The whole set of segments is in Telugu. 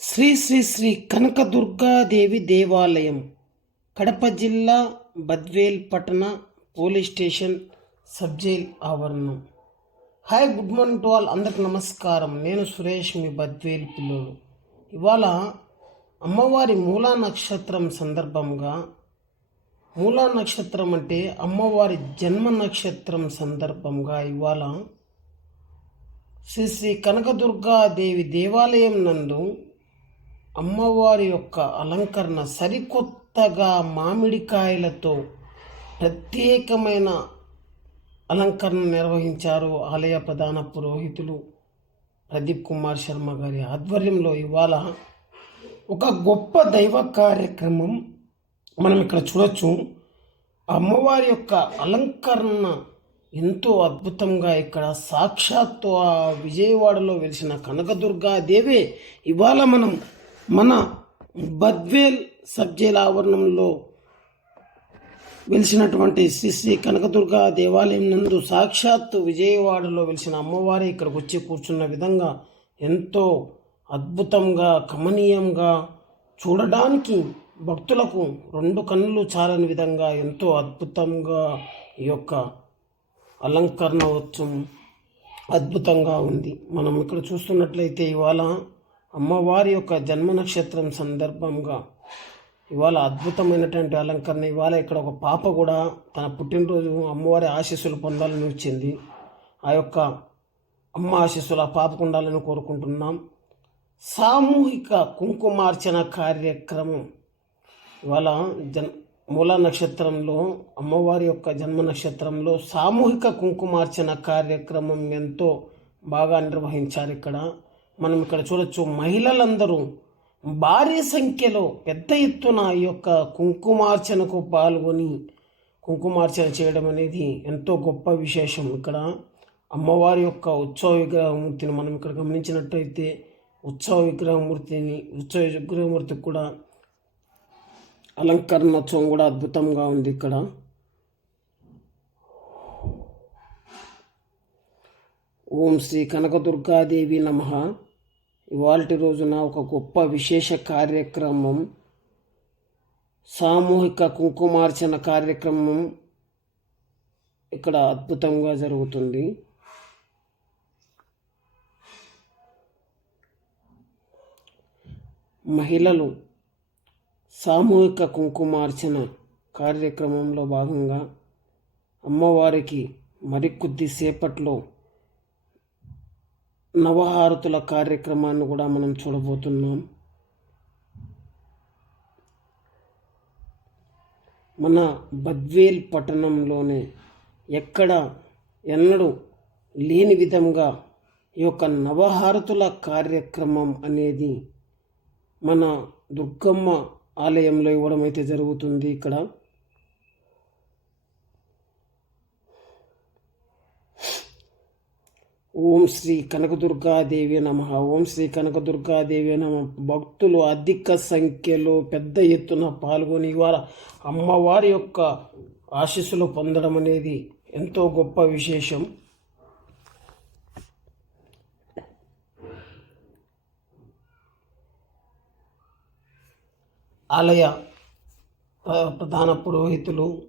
శ్రీ శ్రీ శ్రీ కనకదుర్గాదేవి దేవాలయం కడప జిల్లా బద్వేల్ పట్టణ పోలీస్ స్టేషన్ సబ్ జైల్ ఆవరణం. Hi good morning to all. అందరికి నమస్కారం. నేను సురేష్ మీ బద్వేల్ పిల్లలు ఇవాళ అమ్మవారి మూలా నక్షత్రం సందర్భంగా మూలా నక్షత్రం అంటే అమ్మవారి జన్మ నక్షత్రం సందర్భంగా ఇవాళ శ్రీ శ్రీ కనకదుర్గాదేవి దేవాలయం నందు అమ్మవారి యొక్క అలంకరణ సరికొత్తగా మామిడికాయలతో ప్రత్యేకమైన అలంకరణ నిర్వహించారు ఆలయ ప్రధాన పురోహితులు ప్రదీప్ కుమార్ శర్మ గారి ఆధ్వర్యంలో ఇవాళ ఒక గొప్ప దైవ కార్యక్రమం మనం ఇక్కడ చూడొచ్చు. అమ్మవారి యొక్క అలంకరణ ఎంతో అద్భుతంగా ఇక్కడ సాక్షాత్తు ఆ విజయవాడలో వెలిసిన కనకదుర్గా దేవే ఇవాళ మనం మన బద్వేల్ సబ్జెల్ ఆవరణంలో వెలిసినటువంటి శ్రీ శ్రీ కనకదుర్గ దేవాలయం నందు సాక్షాత్తు విజయవాడలో వెలిసిన అమ్మవారి ఇక్కడికి వచ్చి కూర్చున్న విధంగా ఎంతో అద్భుతంగా కమనీయంగా చూడడానికి భక్తులకు రెండు కన్నులు చాలని విధంగా ఎంతో అద్భుతంగా ఈ యొక్క అలంకరణ ఉత్సవం అద్భుతంగా ఉంది. మనం ఇక్కడ చూస్తున్నట్లయితే ఇవాళ అమ్మవారి యొక్క జన్మ నక్షత్రం సందర్భంగా ఇవాళ అద్భుతమైనటువంటి అలంకరణ. ఇవాళ ఇక్కడ ఒక పాప కూడా తన పుట్టినరోజు అమ్మవారి ఆశీస్సులు పొందాలని వచ్చింది. ఆ యొక్క అమ్మ ఆశీస్సులు ఆ పాపకు ఉండాలని కోరుకుంటున్నాం. సామూహిక కుంకుమార్చన కార్యక్రమం. ఇవాళ జన్ మూల నక్షత్రంలో అమ్మవారి యొక్క జన్మ నక్షత్రంలో సామూహిక కుంకుమార్చన కార్యక్రమం ఎంతో బాగా నిర్వహించారు ఇక్కడ. మనం ఇక్కడ చూడొచ్చు మహిళలందరూ భారీ సంఖ్యలో పెద్ద ఎత్తున ఈ యొక్క కుంకుమార్చనకు పాల్గొని కుంకుమార్చన చేయడం అనేది ఎంతో గొప్ప విశేషం. ఇక్కడ అమ్మవారి యొక్క ఉత్సవ విగ్రహమూర్తిని మనం ఇక్కడ గమనించినట్టయితే ఉత్సవ విగ్రహమూర్తిని ఉత్సవ విగ్రహమూర్తికి కూడా అలంకరణోత్సవం కూడా అద్భుతంగా ఉంది ఇక్కడ. ఓం శ్రీ కనకదుర్గాదేవి నమ. ఇవాళ రోజున ఒక గొప్ప విశేష కార్యక్రమం సామూహిక కుంకుమార్చన కార్యక్రమం ఇక్కడ అద్భుతంగా జరుగుతుంది. మహిళలు సామూహిక కుంకుమార్చన కార్యక్రమంలో భాగంగా అమ్మవారికి మరికొద్ది సేపట్లో నవహారతుల కార్యక్రమాన్ని కూడా మనం చూడబోతున్నాం. మన బద్వేల్ పట్టణంలోనే ఎక్కడ ఎన్నడూ లేని విధంగా ఈ యొక్క నవహారతుల కార్యక్రమం అనేది మన దుర్గమ్మ ఆలయంలో ఇవ్వడం అయితే జరుగుతుంది ఇక్కడ. ఓం శ్రీ కనకదుర్గాదేవి నమ. ఓం శ్రీ కనకదుర్గాదేవి నమ. భక్తులు అధిక సంఖ్యలో పెద్ద ఎత్తున పాల్గొని ఇవాళ అమ్మవారి యొక్క ఆశీస్సులు పొందడం అనేది ఎంతో గొప్ప విశేషం. ఆలయ ప్రధాన పురోహితులు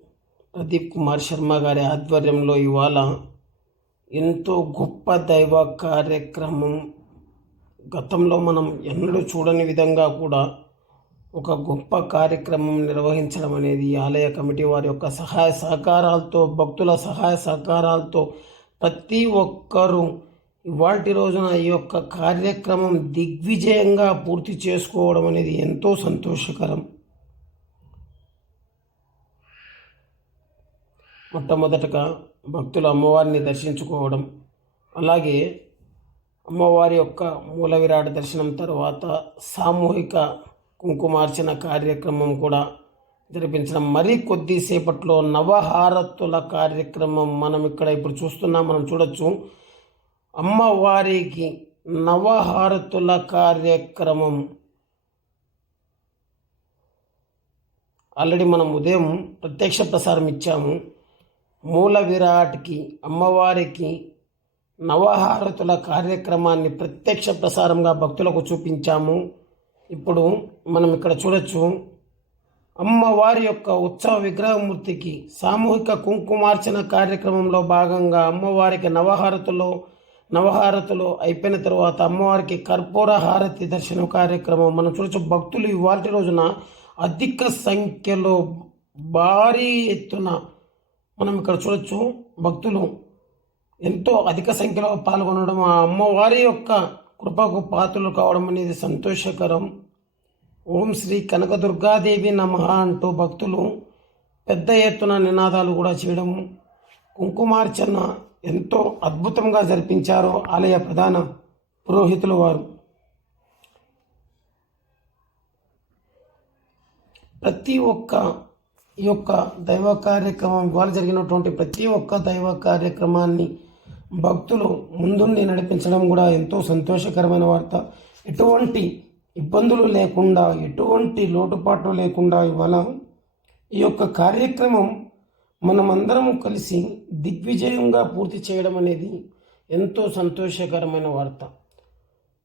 ప్రదీప్ కుమార్ శర్మ గారి ఆధ్వర్యంలో ఇవాళ ఎంతో గొప్ప దైవ కార్యక్రమం. గతంలో మనం ఎన్నడూ చూడని విధంగా కూడా ఒక గొప్ప కార్యక్రమం నిర్వహించడం అనేది ఆలయ కమిటీ వారి యొక్క సహాయ సహకారాలతో భక్తుల సహాయ సహకారాలతో ప్రతి ఒక్కరూ ఇవాటి రోజున ఈ యొక్క కార్యక్రమం దిగ్విజయంగా పూర్తి చేసుకోవడం అనేది ఎంతో సంతోషకరం. మొట్టమొదటగా భక్తులు అమ్మవారిని దర్శించుకోవడం. అలాగే అమ్మవారి యొక్క మూల విరాట దర్శనం తర్వాత సామూహిక కుంకుమార్చన కార్యక్రమం కూడా జరిపించడం. మరీ కొద్దిసేపట్లో నవహారతుల కార్యక్రమం మనం ఇక్కడ ఇప్పుడు చూస్తున్నాం మనం చూడొచ్చు. అమ్మవారికి నవహారతుల కార్యక్రమం. ఆల్రెడీ మనం ఉదయం ప్రత్యక్ష ప్రసారం ఇచ్చాము. మూల విరాట్కి అమ్మవారికి నవహారతుల కార్యక్రమాన్ని ప్రత్యక్ష ప్రసారంగా భక్తులకు చూపించాము. ఇప్పుడు మనం ఇక్కడ చూడొచ్చు. అమ్మవారి యొక్క ఉత్సవ విగ్రహమూర్తికి సామూహిక కుంకుమార్చన కార్యక్రమంలో భాగంగా అమ్మవారికి నవహారతులు నవహారతులు అయిపోయిన తర్వాత అమ్మవారికి కర్పూర హారతి దర్శనం కార్యక్రమం. మనం చూడొచ్చు భక్తులు ఇవాటి రోజున అధిక సంఖ్యలో భారీ ఎత్తున మనం ఇక్కడ చూడొచ్చు భక్తులు ఎంతో అధిక సంఖ్యలో పాల్గొనడం ఆ అమ్మవారి యొక్క కృపకు పాత్రలు కావడం అనేది సంతోషకరం. ఓం శ్రీ కనకదుర్గాదేవి నమ అంటూ భక్తులు పెద్ద ఎత్తున నినాదాలు కూడా చేయడం కుంకుమార్చన ఎంతో అద్భుతంగా జరిపించారు ఆలయ ప్రధాన పురోహితులు వారు. ప్రతి ఒక్క ఈ యొక్క దైవ కార్యక్రమం ఇవాళ జరిగినటువంటి ప్రతి ఒక్క దైవ కార్యక్రమాన్ని భక్తులు ముందుండి నడిపించడం కూడా ఎంతో సంతోషకరమైన వార్త. ఎటువంటి ఇబ్బందులు లేకుండా ఎటువంటి లోటుపాట్లు లేకుండా ఇవాళ ఈ యొక్క కార్యక్రమం మనమందరం కలిసి దిగ్విజయంగా పూర్తి చేయడం అనేది ఎంతో సంతోషకరమైన వార్త.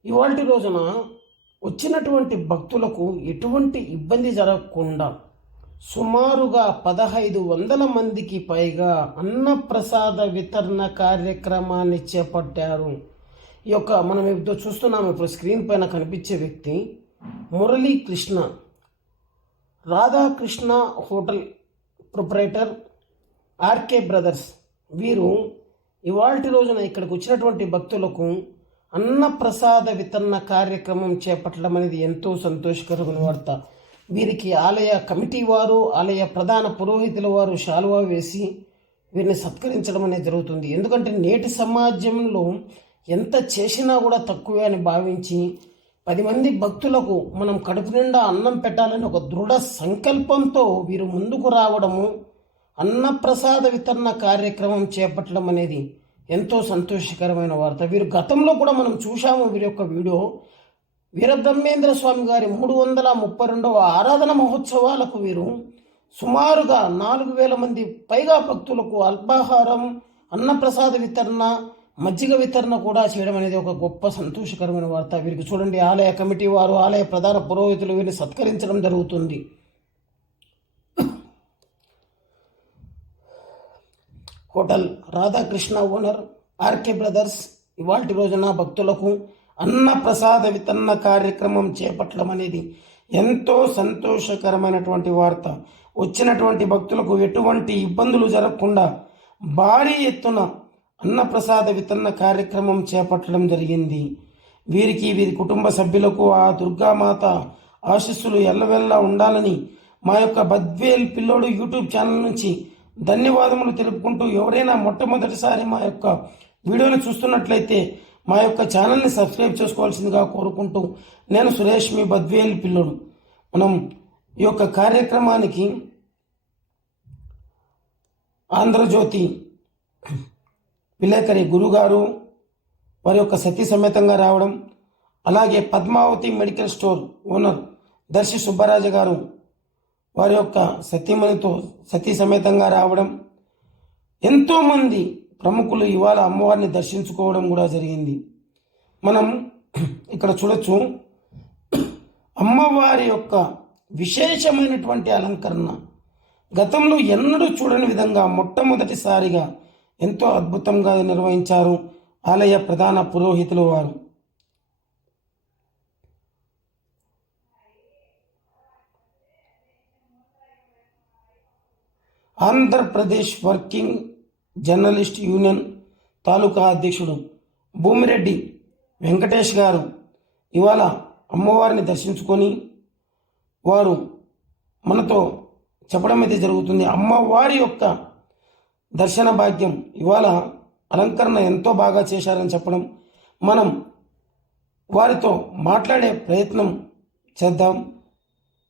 ఇవాళ రోజున వచ్చినటువంటి భక్తులకు ఎటువంటి ఇబ్బంది జరగకుండా సుమారుగా పదహైదు వందల మందికి పైగా అన్నప్రసాద వితరణ కార్యక్రమాన్ని చేపట్టారు. ఈ యొక్క మనం ఇప్పుడు చూస్తున్నాం ఇప్పుడు స్క్రీన్ పైన కనిపించే వ్యక్తి Murali Krishna Radhakrishna hotel proprietor RK brothers. వీరు ఇవాల్టి రోజున ఇక్కడికి వచ్చినటువంటి భక్తులకు అన్నప్రసాద వితరణ కార్యక్రమం చేపట్టడం అనేది ఎంతో సంతోషకరమైన వార్త. వీరికి ఆలయ కమిటీ వారు ఆలయ ప్రధాన పురోహితుల వారు శాలువా వేసి వీరిని సత్కరించడం అనేది జరుగుతుంది. ఎందుకంటే నేటి సమాజంలో ఎంత చేసినా కూడా తక్కువే అని భావించి పది మంది భక్తులకు మనం కడుపు నిండా అన్నం పెట్టాలని ఒక దృఢ సంకల్పంతో వీరు ముందుకు రావడము అన్నప్రసాద వితరణ కార్యక్రమం చేపట్టడం అనేది ఎంతో సంతోషకరమైన వార్త. వీరు గతంలో కూడా మనం చూశాము వీరి యొక్క వీడియో. వీరబ్రహ్మేంద్ర స్వామి గారి మూడు వందల ముప్పై రెండవ ఆరాధన మహోత్సవాలకు వీరు సుమారుగా నాలుగు వేల మంది పైగా భక్తులకు అల్పాహారం అన్నప్రసాద వితరణ మజ్జిగ వితరణ కూడా చేయడం అనేది ఒక గొప్ప సంతోషకరమైన వార్త. వీరికి చూడండి ఆలయ కమిటీ వారు ఆలయ ప్రధాన పురోహితులు వీరిని సత్కరించడం జరుగుతుంది. Hotel Radhakrishna owner RK brothers ఇవాల్టి రోజున భక్తులకు అన్న ప్రసాద వితరణ కార్యక్రమం చేపట్టడం అనేది ఎంతో సంతోషకరమైనటువంటి వార్త. వచ్చినటువంటి భక్తులకు ఎటువంటి ఇబ్బందులు జరగకుండా భారీ ఎత్తున అన్నప్రసాద వితరణ కార్యక్రమం చేపట్టడం జరిగింది. వీరికి వీరి కుటుంబ సభ్యులకు ఆ దుర్గామాత ఆశీస్సులు ఎల్లవెల్లా ఉండాలని మా యొక్క బద్వేల్ పిల్లోడు యూట్యూబ్ ఛానల్ నుంచి ధన్యవాదములు తెలుపుకుంటూ ఎవరైనా మొట్టమొదటిసారి మా యొక్క వీడియోని చూస్తున్నట్లయితే మా యొక్క ఛానల్ని సబ్స్క్రైబ్ చేసుకోవాల్సిందిగా కోరుకుంటూ నేను సురేష్ మీ బద్వేల్ పిల్లోడు. మనం ఈ యొక్క కార్యక్రమానికి ఆంధ్రజ్యోతి విలేకరి గురుగారు వారి యొక్క సతీ సమేతంగా రావడం అలాగే Padmavati medical store owner Darsi Subbaraju గారు వారి యొక్క సతీమణితో సతీ సమేతంగా రావడం ఎంతోమంది ప్రముఖులు ఇవాళ అమ్మవారిని దర్శించుకోవడం కూడా జరిగింది. మనం ఇక్కడ చూడొచ్చు అమ్మవారి యొక్క విశేషమైనటువంటి అలంకరణ. గతంలో ఎన్నడూ చూడని విధంగా మొట్టమొదటిసారిగా ఎంతో అద్భుతంగా నిర్వహించారు ఆలయ ప్రధాన పురోహితుల వారు. Andhra Pradesh working journalist union taluka అధ్యక్షుడు భూమిరెడ్డి వెంకటేష్ గారు ఇవాళ అమ్మవారిని దర్శించుకొని వారు మనతో చెప్పడం అయితే జరుగుతుంది. అమ్మవారి యొక్క దర్శన భాగ్యం ఇవాళ అలంకరణ ఎంతో బాగా చేశారని చెప్పడం మనం వారితో మాట్లాడే ప్రయత్నం చేద్దాం.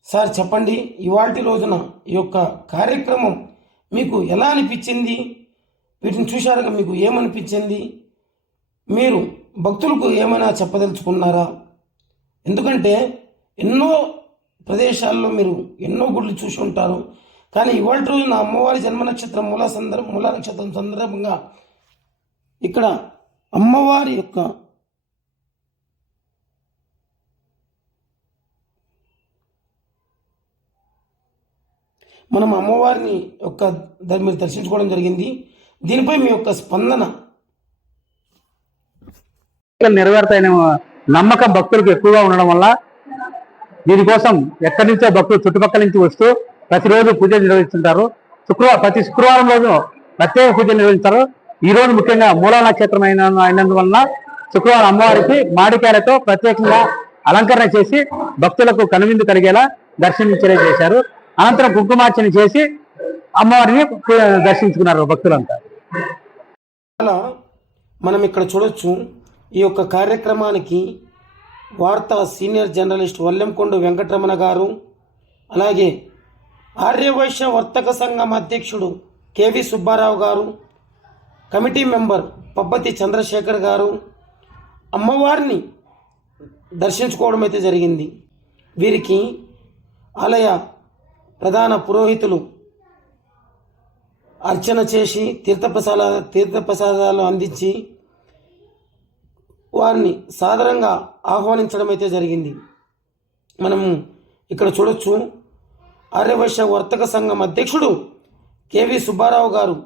సార్ చెప్పండి ఇవాటి రోజున ఈ యొక్క కార్యక్రమం మీకు ఎలా అనిపించింది? వీటిని చూశారుగా మీకు ఏమనిపించింది? మీరు భక్తులకు ఏమైనా చెప్పదలుచుకున్నారా? ఎందుకంటే ఎన్నో ప్రదేశాల్లో మీరు ఎన్నో గుళ్ళు చూసి ఉంటారు. కానీ ఇవాళ రోజున అమ్మవారి జన్మ నక్షత్రం మూల సందర్భం మూల నక్షత్రం సందర్భంగా ఇక్కడ అమ్మవారి యొక్క మనం అమ్మవారిని యొక్క మీరు దర్శించుకోవడం జరిగింది. దీనిపై మీ యొక్క స్పందన. కోరికలు నెరవేరుతాయనే నమ్మకం భక్తులకు ఎక్కువగా ఉండడం వల్ల దీనికోసం ఎక్కడి నుంచో భక్తులు చుట్టుపక్కల నుంచి వస్తూ ప్రతిరోజు పూజలు నిర్వహిస్తుంటారు. శుక్రవారం ప్రతి శుక్రవారం రోజు ప్రత్యేక పూజలు నిర్వహిస్తారు. ఈ రోజు ముఖ్యంగా మూలా నక్షత్రం అయిన అయినందువలన శుక్రవారం అమ్మవారికి మాడికాయలతో ప్రత్యేకంగా అలంకరణ చేసి భక్తులకు కనువిందు కలిగేలా దర్శనం చేశారు అనంతరం కుంకుమార్చన చేసి అమ్మవారిని దర్శించుకున్నారు భక్తులంతా. అలా మనం ఇక్కడ చూడొచ్చు ఈ యొక్క కార్యక్రమానికి వార్తా సీనియర్ జర్నలిస్ట్ వల్లెంకొండ వెంకటరమణ గారు అలాగే ఆర్యవైశ్య వర్తక సంఘం అధ్యక్షుడు కేవి సుబ్బారావు గారు కమిటీ మెంబర్ పబ్బతి చంద్రశేఖర్ గారు అమ్మవారిని దర్శించుకోవడం అయితే జరిగింది. వీరికి ఆలయ ప్రధాన పురోహితులు అర్చన చేసి తీర్థప్రసాద తీర్థప్రసాదాలు అందించి వారిని సాధారణంగా ఆహ్వానించడం అయితే జరిగింది. మనము ఇక్కడ చూడొచ్చు ఆర్యవైశ్య వర్తక సంఘం అధ్యక్షుడు కేవి సుబ్బారావు గారు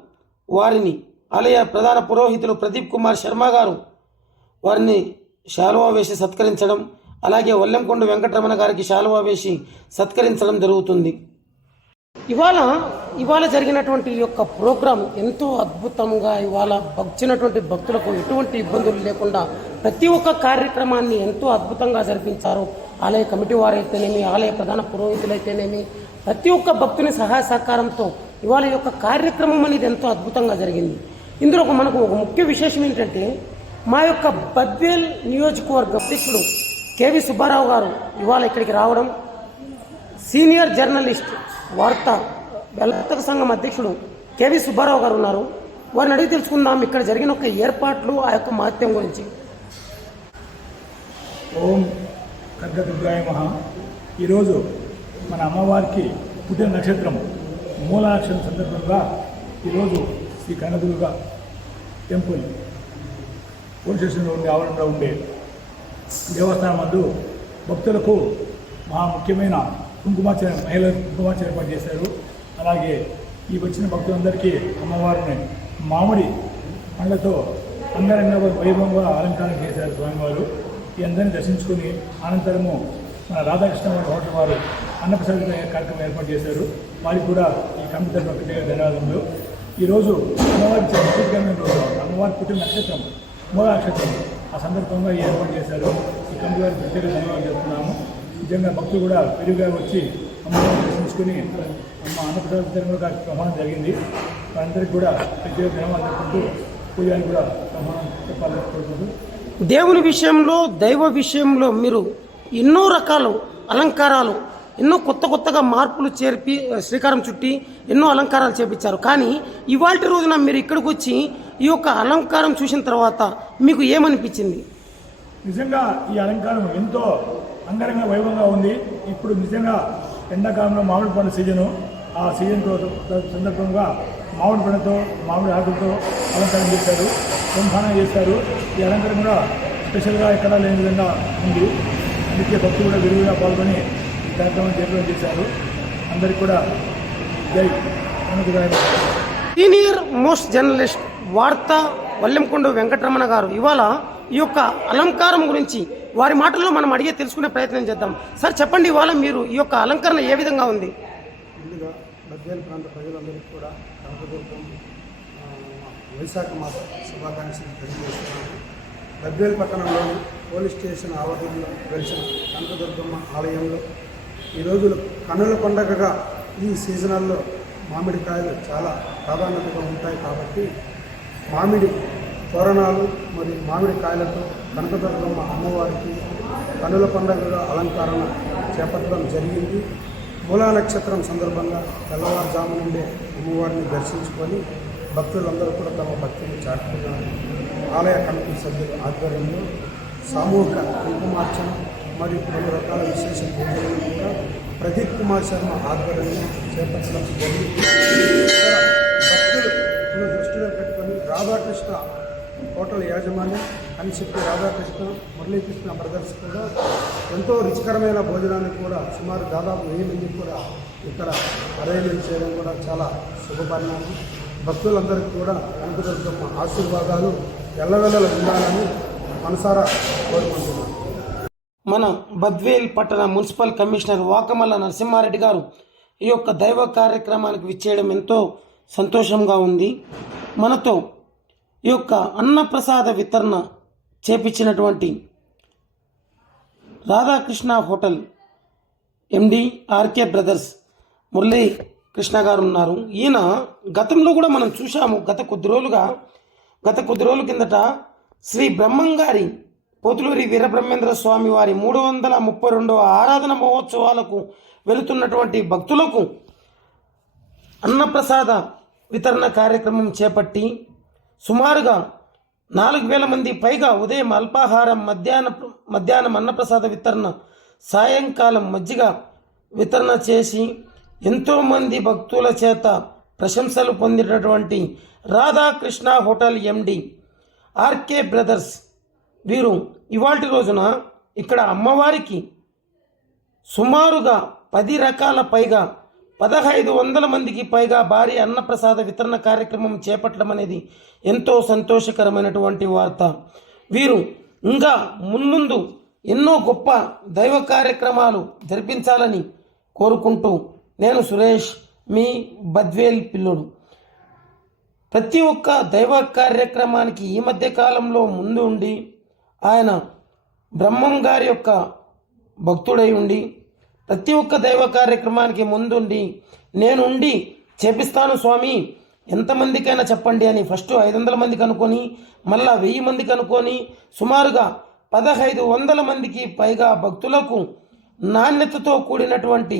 వారిని ఆలయ ప్రధాన పురోహితులు ప్రదీప్ కుమార్ శర్మ గారు వారిని శాలువా వేసి సత్కరించడం అలాగే వల్లెంకొండ వెంకటరమణ గారికి శాలువా వేసి సత్కరించడం జరుగుతుంది. ఇవాళ ఇవాళ జరిగినటువంటి యొక్క ప్రోగ్రాం ఎంతో అద్భుతంగా ఇవాళ వచ్చినటువంటి భక్తులకు ఎటువంటి ఇబ్బందులు లేకుండా ప్రతి ఒక్క కార్యక్రమాన్ని ఎంతో అద్భుతంగా జరిపించారు. ఆలయ కమిటీ వారైతేనేమి ఆలయ ప్రధాన పురోహితులైతేనేమి ప్రతి ఒక్క భక్తుని సహాయ సహకారంతో ఇవాళ యొక్క కార్యక్రమం అనేది ఎంతో అద్భుతంగా జరిగింది. ఇందులో ఒక మనకు ఒక ముఖ్య విశేషం ఏంటంటే మా యొక్క బద్వేల్ నియోజకవర్గ అధ్యక్షుడు కేవి సుబ్బారావు గారు ఇవాళ ఇక్కడికి రావడం సీనియర్ జర్నలిస్ట్ వార్త వెల్లతక సంఘం అధ్యక్షుడు కేవి సుబ్బారావు గారు ఉన్నారు. వారిని అడిగి తెలుసుకుందాం. ఇక్కడ జరిగిన ఒక ఏర్పాట్లు ఆ యొక్క మహత్యం గురించి. ఓం కర్గదుర్గాయ మహా. ఈరోజు మన అమ్మవారికి పుట్టిన నక్షత్రం మూల నక్షత్రం సందర్భంగా ఈరోజు శ్రీ కనదుర్గ టెంపుల్ పోలీస్ స్టేషన్లో ఉండే ఆవరణలో ఉండే దేవస్థానం మందు భక్తులకు మహా ముఖ్యమైన కుంకుమార్చన మహిళలు కుంకుమార్చన ఏర్పాటు చేశారు అలాగే ఈ వచ్చిన భక్తులందరికీ అమ్మవారిని మామిడి పండ్లతో అంగరంగ వైభవంగా అలంకారం చేశారు స్వామివారు. ఈ అందరిని దర్శించుకుని అనంతరము మన రాధాకృష్ణ హోటల్ వారు అన్నప్రసాద కార్యక్రమం ఏర్పాటు చేశారు. వారికి కూడా ఈ కమిటీ తరఫున ప్రత్యేక ధన్యవాదములు. ఈరోజు అమ్మవారి ప్రత్యేకమైన రోజు. అమ్మవారి పుట్టిన నక్షత్రం మూల నక్షత్రం ఆ సందర్భంగా ఏర్పాటు చేశారు. ఈ కమిటీ వారికి ప్రత్యేక ధన్యవాదాలు చెప్తున్నాము. నిజంగా భక్తులు కూడా పెరుగుగా వచ్చి అమ్మవారిని దర్శించుకుని అమ్మ అన్నప్రసాద ప్రమాణం జరిగింది. వారందరికీ కూడా ప్రత్యేక ధన్యవాదాలు చెప్పుకుంటూ పూజారికి కూడా ప్రమాణం చెప్పాలని కోరుకుంటూ దేవుని విషయంలో దైవ విషయంలో మీరు ఎన్నో రకాలు అలంకారాలు ఎన్నో కొత్త కొత్తగా మార్పులు చేర్పి శ్రీకారం చుట్టి ఎన్నో అలంకారాలు చేపించారు. కానీ ఇవాళ రోజున మీరు ఇక్కడికి వచ్చి ఈ యొక్క అలంకారం చూసిన తర్వాత మీకు ఏమనిపించింది? నిజంగా ఈ అలంకారం ఎంతో అంగరంగ వైభవంగా ఉంది. ఇప్పుడు నిజంగా ఎండాకాలంలో మామిడి పండు సీజను. ఆ సీజన్తో సందర్భంగా మామిడి పండుతో మామిడి ఆకులతో అలంకారం చేశారు. సంధానం చేశారు. ఈ అలంకారం కూడా స్పెషల్గా ఎక్కడా లేని విధంగా ఉంది. అందుకే భక్తులు కూడా విరివిగా పాల్గొని ఈ కార్యక్రమం జయప్రదం చేశారు. అందరికీ కూడా జై అనుగ్రహం సీనియర్ మోస్ట్ జర్నలిస్ట్ వార్త వల్లెంకొండ వెంకటరమణ గారు ఇవాళ ఈ యొక్క అలంకారం గురించి వారి మాటల్లో మనం అడిగే తెలుసుకునే ప్రయత్నం చేద్దాం. సార్ చెప్పండి ఇవాళ మీరు ఈ యొక్క అలంకరణ ఏ విధంగా ఉంది? ముందుగా బద్వేలు ప్రాంత ప్రజలందరికీ కూడా కనకదుర్గం వైశాఖ మాస శుభాకాంక్షలు తెలియజేస్తున్నాను. బద్వేలు పట్టణంలోని పోలీస్ స్టేషన్ ఆవరణలో వెలిసిన కనకదుర్గమ్మ ఆలయంలో ఈ రోజులు కన్నుల పండగగా ఈ సీజనల్లో మామిడికాయలు చాలా ప్రాధాన్యతగా ఉంటాయి కాబట్టి మామిడి తోరణాలు మరియు మామిడి కాయలతో కనకదుర్గమ్మ అమ్మవారికి కనుల పండుగగా అలంకరణ చేపట్టడం జరిగింది. మూలా నక్షత్రం సందర్భంగా తెల్లవారుజాము నుండే అమ్మవారిని దర్శించుకొని భక్తులందరూ కూడా తమ భక్తిని చాటుకున్నారు. ఆలయ కమిటీ సభ్యుల ఆధ్వర్యంలో సామూహిక కుంకుమార్చన మరియు పలు రకాల విశేష పూజలను కూడా ప్రదీప్ కుమార్ శర్మ ఆధ్వర్యంలో చేపట్టడం జరిగింది. హోటల్ యాజమాన్యం అని చెప్పి రాధాకృష్ణ మురళీకృష్ణ బ్రదర్స్ కూడా ఎంతో రుచికరమైన భోజనాన్ని కూడా సుమారు దాదాపు వెయ్యి మంది కూడా ఇక్కడ అరేంజ్మెంట్ చేయడం కూడా చాలా శుభపరిణామం. భక్తులందరికీ కూడా కనకదుర్గమ్మ ఆశీర్వాదాలు ఎల్లవెల్లల ఉండాలని మనసారా కోరుకుంటున్నాను. మన బద్వేల్ పట్టణ మున్సిపల్ కమిషనర్ వాకమల్ల నరసింహారెడ్డి గారు ఈ యొక్క దైవ కార్యక్రమానికి విచ్చేయడం ఎంతో సంతోషంగా ఉంది. మనతో ఈ యొక్క అన్నప్రసాద వితరణ చేపించినటువంటి Radhakrishna hotel MD RK brothers Murali Krishna గారు ఉన్నారు. ఈయన గతంలో కూడా మనం చూశాము గత కొద్ది రోజులుగా గత కొద్ది రోజుల కిందట శ్రీ బ్రహ్మంగారి పోతులూరి వీరబ్రహ్మేంద్ర స్వామి వారి మూడు వందల ముప్పై రెండవ ఆరాధన మహోత్సవాలకు వెళుతున్నటువంటి భక్తులకు అన్నప్రసాద వితరణ కార్యక్రమం చేపట్టి సుమారుగా నాలుగు వేల మంది పైగా ఉదయం అల్పాహారం మధ్యాహ్న మధ్యాహ్నం అన్నప్రసాద వితరణ సాయంకాలం మజ్జిగ వితరణ చేసి ఎంతోమంది భక్తుల చేత ప్రశంసలు పొందినటువంటి Radhakrishna hotel MD RK brothers. వీరు ఇవాటి రోజున ఇక్కడ అమ్మవారికి సుమారుగా పది రకాల పైగా పదహైదు వందల మందికి పైగా భారీ అన్నప్రసాద వితరణ కార్యక్రమం చేపట్టడం అనేది ఎంతో సంతోషకరమైనటువంటి వార్త. వీరు ఇంకా మున్ముందు ఎన్నో గొప్ప దైవ కార్యక్రమాలు జరిపించాలని కోరుకుంటూ నేను సురేష్ మీ బద్వేల్ పిల్లుడు. ప్రతి ఒక్క దైవ కార్యక్రమానికి ఈ మధ్య కాలంలో ముందు ఉండి ఆయన బ్రహ్మం గారి యొక్క భక్తుడై ఉండి ప్రతి ఒక్క దైవ కార్యక్రమానికి ముందుండి నేనుండి చేపిస్తాను స్వామి. ఎంతమందికైనా చెప్పండి అని ఫస్ట్ ఐదు వందల మందికి అనుకొని మళ్ళా వెయ్యి మందికి అనుకొని సుమారుగా పదహైదు వందల మందికి పైగా భక్తులకు నాణ్యతతో కూడినటువంటి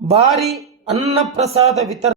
భారీ అన్నప్రసాద వితరణ